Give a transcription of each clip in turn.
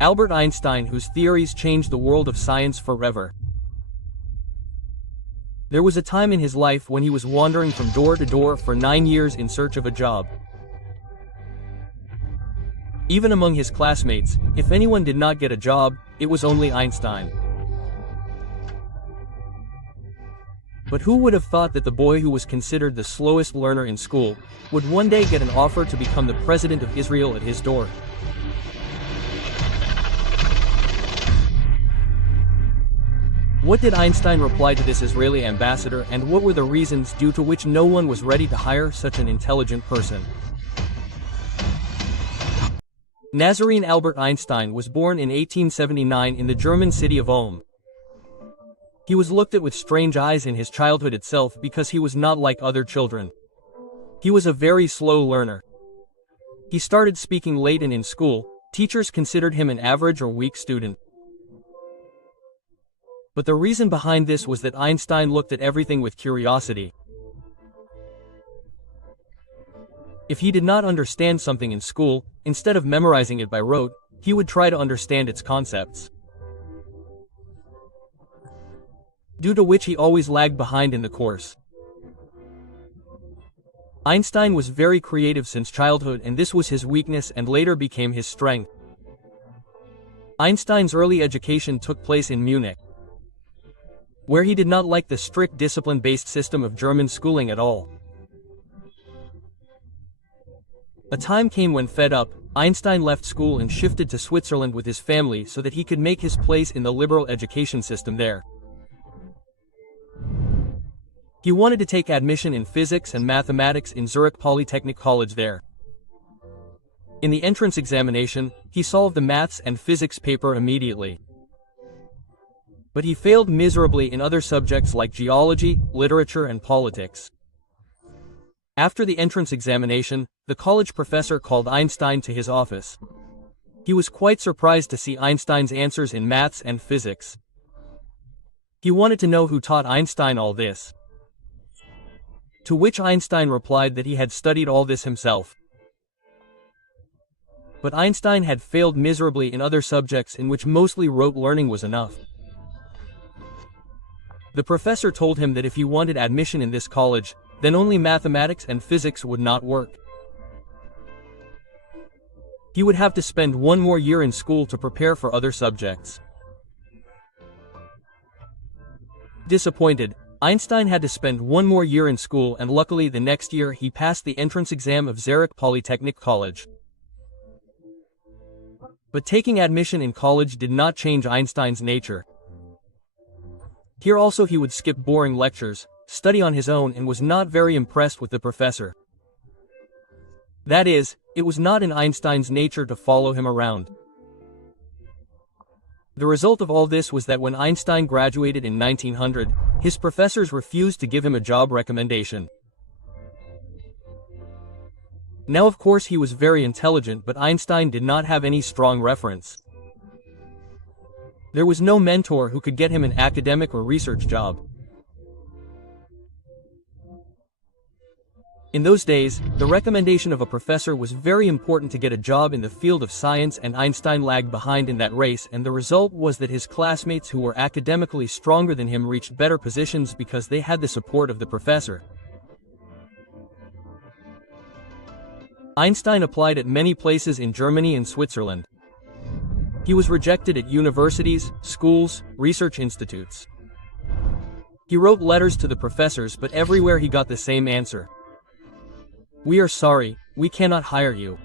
Albert Einstein, whose theories changed the world of science forever. There was a time in his life when he was wandering from door to door for 9 years in search of a job. Even among his classmates, if anyone did not get a job, it was only Einstein. But who would have thought that the boy who was considered the slowest learner in school would one day get an offer to become the president of Israel at his door? What did Einstein reply to this Israeli ambassador, and what were the reasons due to which no one was ready to hire such an intelligent person? Nazarene Albert Einstein was born in 1879 in the German city of Ulm. He was looked at with strange eyes in his childhood itself because he was not like other children. He was a very slow learner. He started speaking late and in school, teachers considered him an average or weak student. But the reason behind this was that Einstein looked at everything with curiosity. If he did not understand something in school, instead of memorizing it by rote, he would try to understand its concepts. Due to which he always lagged behind in the course. Einstein was very creative since childhood, and this was his weakness and later became his strength. Einstein's early education took place in Munich, where he did not like the strict discipline-based system of German schooling at all. A time came when, fed up, Einstein left school and shifted to Switzerland with his family so that he could make his place in the liberal education system there. He wanted to take admission in physics and mathematics in Zurich Polytechnic College there. In the entrance examination, he solved the maths and physics paper immediately. But he failed miserably in other subjects like geology, literature, and politics. After the entrance examination, the college professor called Einstein to his office. He was quite surprised to see Einstein's answers in maths and physics. He wanted to know who taught Einstein all this. To which Einstein replied that he had studied all this himself. But Einstein had failed miserably in other subjects in which mostly rote learning was enough. The professor told him that if he wanted admission in this college, then only mathematics and physics would not work. He would have to spend 1 more year in school to prepare for other subjects. Disappointed, Einstein had to spend 1 more year in school, and luckily the next year he passed the entrance exam of Zurich Polytechnic College. But taking admission in college did not change Einstein's nature. Here also he would skip boring lectures, study on his own, and was not very impressed with the professor. That is, it was not in Einstein's nature to follow him around. The result of all this was that when Einstein graduated in 1900, his professors refused to give him a job recommendation. Now of course he was very intelligent, but Einstein did not have any strong reference. There was no mentor who could get him an academic or research job. In those days, the recommendation of a professor was very important to get a job in the field of science, and Einstein lagged behind in that race, and the result was that his classmates who were academically stronger than him reached better positions because they had the support of the professor. Einstein applied at many places in Germany and Switzerland. He was rejected at universities, schools, research institutes. He wrote letters to the professors, but everywhere he got the same answer. "We are sorry, we cannot hire you."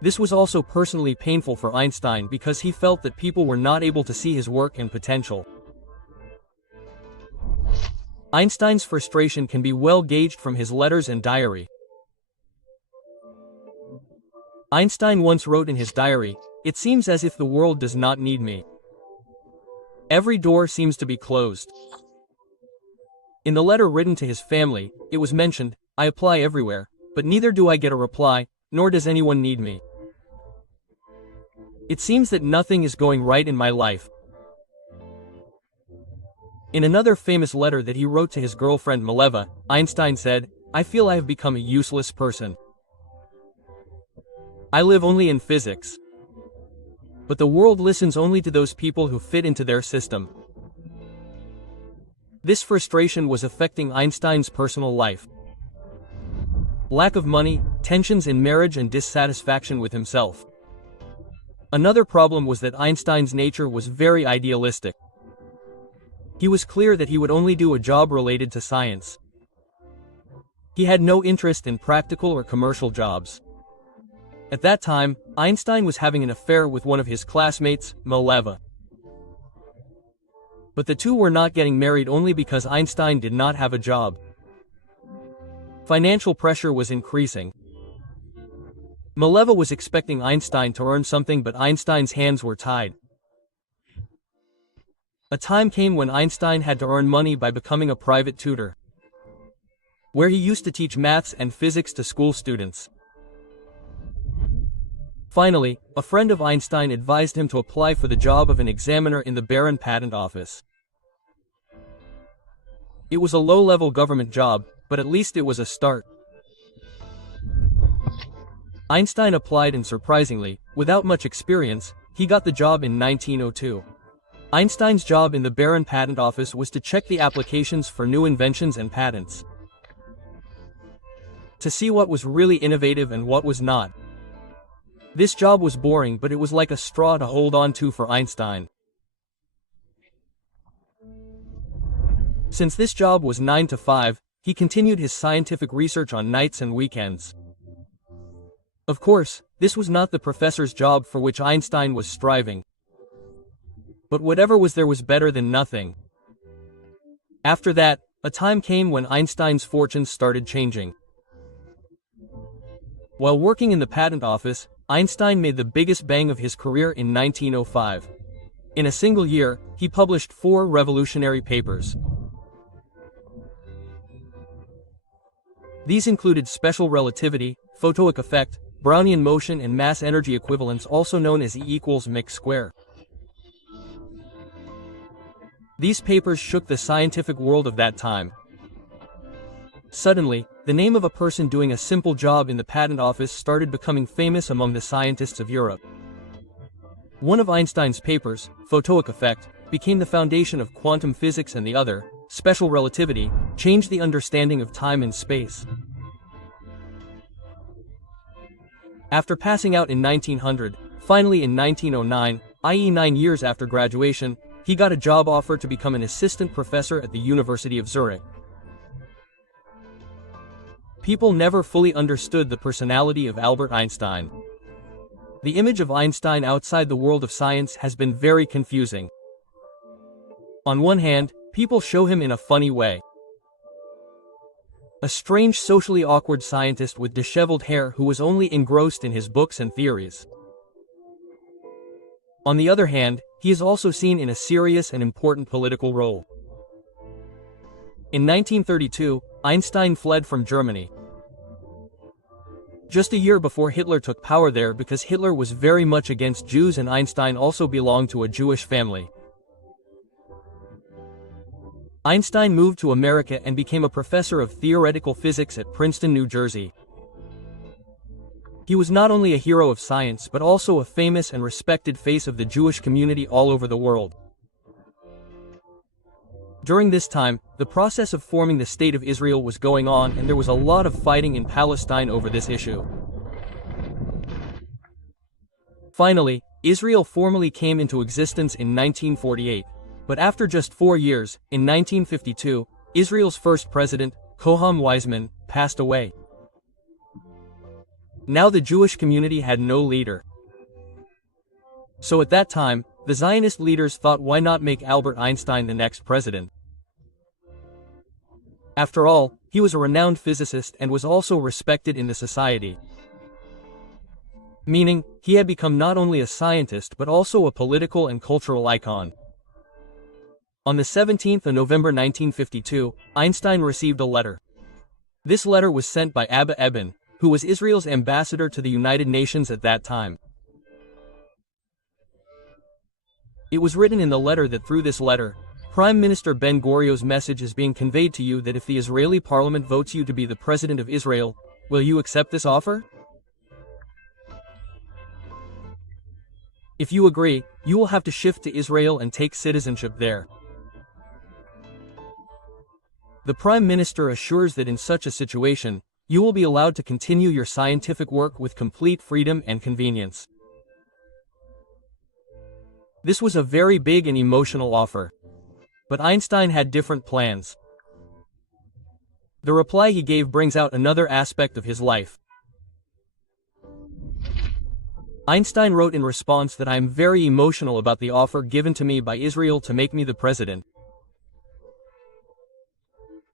This was also personally painful for Einstein because he felt that people were not able to see his work and potential. Einstein's frustration can be well gauged from his letters and diary. Einstein once wrote in his diary, "It seems as if the world does not need me. Every door seems to be closed." In the letter written to his family, it was mentioned, "I apply everywhere, but neither do I get a reply, nor does anyone need me. It seems that nothing is going right in my life." In another famous letter that he wrote to his girlfriend Mileva, Einstein said, "I feel I have become a useless person. I live only in physics. But the world listens only to those people who fit into their system. This frustration was affecting Einstein's personal life. Lack of money, tensions in marriage and dissatisfaction with himself. Another problem was that Einstein's nature was very idealistic. He was clear that he would only do a job related to science. He had no interest in practical or commercial jobs. At that time, Einstein was having an affair with one of his classmates, Mileva. But the two were not getting married only because Einstein did not have a job. Financial pressure was increasing. Mileva was expecting Einstein to earn something, but Einstein's hands were tied. A time came when Einstein had to earn money by becoming a private tutor, where he used to teach maths and physics to school students. Finally, a friend of Einstein advised him to apply for the job of an examiner in the Baron Patent Office. It was a low-level government job, but at least it was a start. Einstein applied and surprisingly, without much experience, he got the job in 1902. Einstein's job in the Baron Patent Office was to check the applications for new inventions and patents, to see what was really innovative and what was not. This job was boring, but it was like a straw to hold on to for Einstein. Since this job was 9 to 5, he continued his scientific research on nights and weekends. Of course, this was not the professor's job for which Einstein was striving. But whatever was there was better than nothing. After that, a time came when Einstein's fortunes started changing. While working in the patent office, Einstein made the biggest bang of his career in 1905. In a single year, he published 4 revolutionary papers. These included special relativity, photoic effect, Brownian motion and mass energy equivalence, also known as E=mc square. These papers shook the scientific world of that time. Suddenly, the name of a person doing a simple job in the patent office started becoming famous among the scientists of Europe. One of Einstein's papers, photoic effect, became the foundation of quantum physics, and the other, special relativity, changed the understanding of time and space. After passing out in 1900, finally in 1909, i.e. 9 years after graduation, he got a job offer to become an assistant professor at the University of Zurich. People never fully understood the personality of Albert Einstein. The image of Einstein outside the world of science has been very confusing. On one hand, people show him in a funny way. A strange, socially awkward scientist with disheveled hair who was only engrossed in his books and theories. On the other hand, he is also seen in a serious and important political role. In 1932, Einstein fled from Germany, just a year before Hitler took power there, because Hitler was very much against Jews and Einstein also belonged to a Jewish family. Einstein moved to America and became a professor of theoretical physics at Princeton, New Jersey. He was not only a hero of science but also a famous and respected face of the Jewish community all over the world. During this time, the process of forming the State of Israel was going on, and there was a lot of fighting in Palestine over this issue. Finally, Israel formally came into existence in 1948. But after just 4 years, in 1952, Israel's first president, Koham Weizmann, passed away. Now the Jewish community had no leader. So at that time, the Zionist leaders thought, why not make Albert Einstein the next president? After all, he was a renowned physicist and was also respected in the society. Meaning, he had become not only a scientist but also a political and cultural icon. On the 17th of November 1952, Einstein received a letter. This letter was sent by Abba Eban, who was Israel's ambassador to the United Nations at that time. It was written in the letter that through this letter, Prime Minister Ben-Gurion's message is being conveyed to you that if the Israeli parliament votes you to be the president of Israel, will you accept this offer? If you agree, you will have to shift to Israel and take citizenship there. The Prime Minister assures that in such a situation, you will be allowed to continue your scientific work with complete freedom and convenience. This was a very big and emotional offer. But Einstein had different plans. The reply he gave brings out another aspect of his life. Einstein wrote in response that I am very emotional about the offer given to me by Israel to make me the president.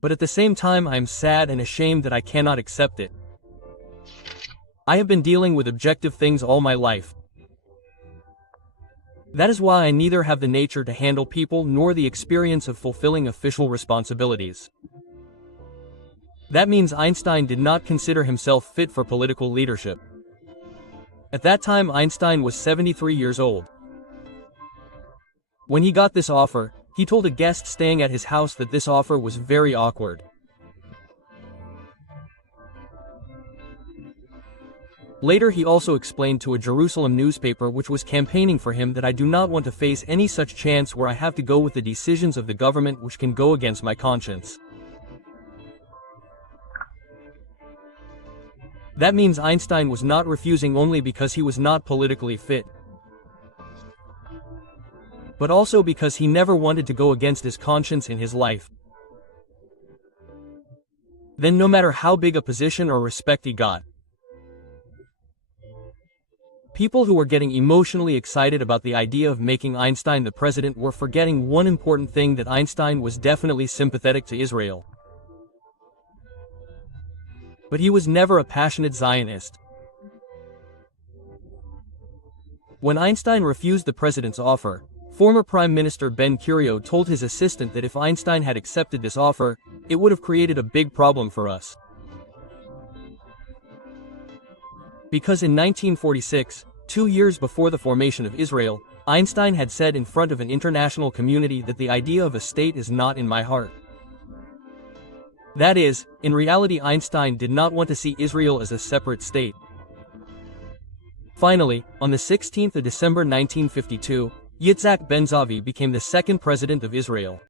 But at the same time I am sad and ashamed that I cannot accept it. I have been dealing with objective things all my life. That is why I neither have the nature to handle people nor the experience of fulfilling official responsibilities. That means Einstein did not consider himself fit for political leadership. At that time Einstein was 73 years old. When he got this offer, he told a guest staying at his house that this offer was very awkward. Later he also explained to a Jerusalem newspaper which was campaigning for him that I do not want to face any such chance where I have to go with the decisions of the government which can go against my conscience. That means Einstein was not refusing only because he was not politically fit, but also because he never wanted to go against his conscience in his life. Then no matter how big a position or respect he got, people who were getting emotionally excited about the idea of making Einstein the president were forgetting one important thing, that Einstein was definitely sympathetic to Israel. But he was never a passionate Zionist. When Einstein refused the president's offer, former Prime Minister Ben-Gurion told his assistant that if Einstein had accepted this offer, it would have created a big problem for us. Because in 1946, 2 years before the formation of Israel, Einstein had said in front of an international community that the idea of a state is not in my heart. That is, in reality Einstein did not want to see Israel as a separate state. Finally, on the 16th of December 1952, Yitzhak Ben-Zavi became the second president of Israel.